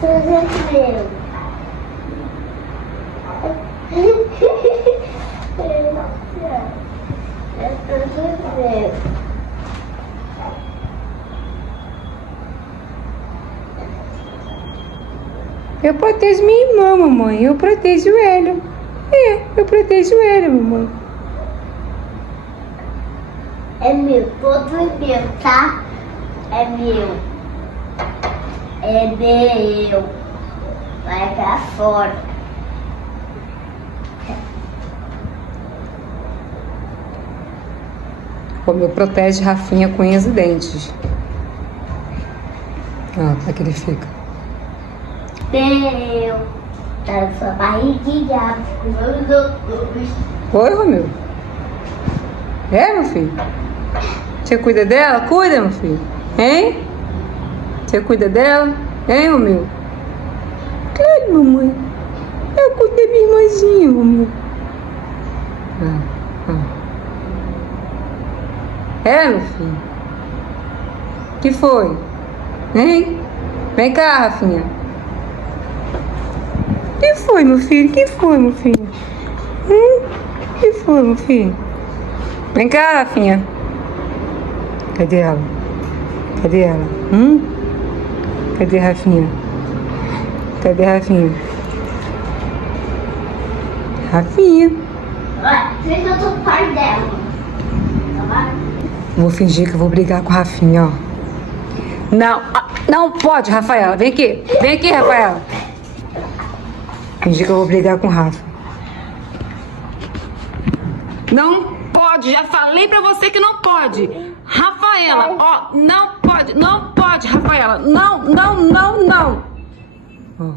Tudo meu. É tudo meu. Eu protejo minha irmã, mamãe. Eu protejo ela. Eu protejo ela, mamãe. É meu, todo meu, tá? É meu. É meu. Vai pra fora. Como eu protege Rafinha com unhas e dentes. Ó, como é que ele fica. Meu. Tá na sua barriguinha. Oi, Romeu. É, meu filho? Você cuida dela? Cuida, meu filho. Hein? Você cuida dela? Hein, Romeu? Claro, mamãe. Eu cuido da minha irmãzinha, Romeu. É, meu filho? Que foi? Hein? Vem cá, Rafinha. Que foi, meu filho? Que foi, meu filho? Que foi, meu filho? Vem cá, Rafinha. Cadê ela? Cadê ela? Cadê a Rafinha? Cadê a Rafinha? Rafinha. Olha, deixa eu topar dela. Tá? Vou fingir que eu vou brigar com a Rafinha, ó. Não, não pode, Rafaela. Vem aqui. Vem aqui, Rafaela. Fingir que eu vou brigar com o Rafa. Não pode. Já falei pra você que não pode. Rafaela, ó, não pode. Não pode, Rafaela. Não, não, não, não. Ó.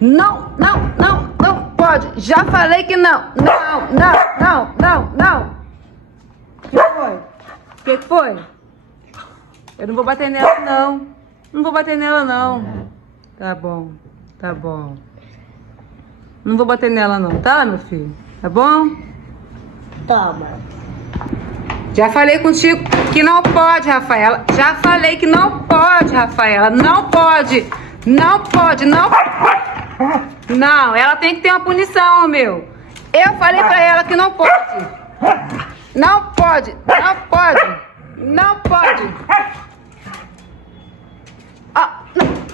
Não, não, não, não pode. Já falei que não. Não, não, não, não, não. O que foi? O que foi? Eu não vou bater nela, não. Não vou bater nela, não. Tá bom, tá bom. Não vou bater nela, não, tá, meu filho? Tá bom? Toma. Já falei contigo que não pode, Rafaela. Já falei que não pode, Rafaela. Não pode. Não pode, não. Não, ela tem que ter uma punição, meu. Eu falei pra ela que não pode. Não pode, não pode. Não pode.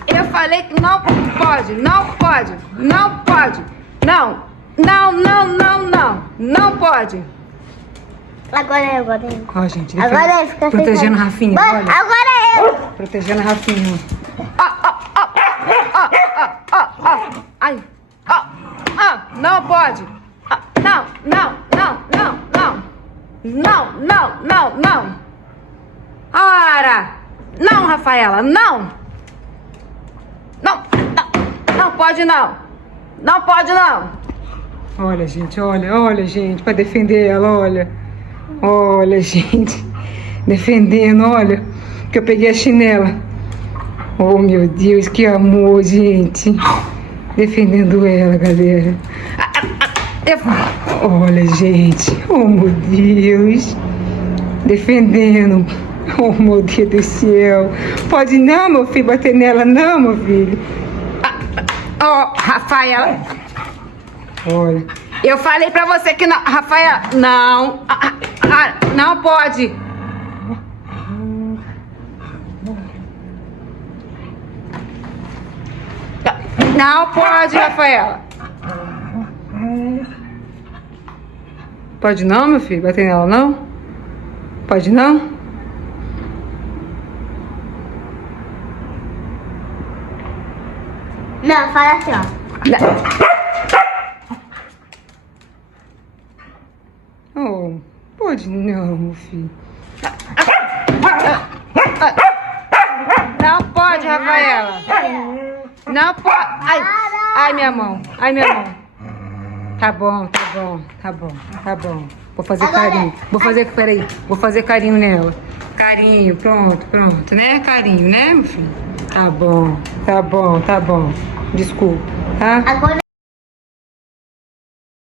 Eu falei que não pode, não pode, não pode. Não, não, não, não, não. Não pode. Agora eu. Ó, gente, Agora eu fica protegendo a Rafinha, olha. Agora eu. Protegendo a Rafinha. Ai. Não pode. Não, não, não, não, não. Não, não, não, não. Ora. Não, Rafaela, não. Não, não, não pode não. Não pode não. Olha, gente, olha, gente, pra defender ela, olha. Olha, gente, defendendo, olha, que eu peguei a chinela. Oh, meu Deus, que amor, gente. Defendendo ela, galera. Olha, gente, oh, meu Deus. Defendendo. Oh, meu Deus do céu. Pode não, meu filho, bater nela, não, meu filho. Rafaela. Olha. Eu falei pra você que não, Rafaela, não. Não pode. Não pode, Rafaela. Pode não, meu filho, bater nela, não? Pode não? Não, fala assim, ó. Oh, pode não, meu filho. Não pode, Rafaela. Não pode. Ai, minha mão. Ai, minha mão. Tá bom, tá bom, tá bom, tá bom. Vou fazer carinho. Peraí. Vou fazer carinho nela. Carinho, pronto, né? Carinho, né, meu filho? Tá bom, tá bom, tá bom. Desculpa, tá? Agora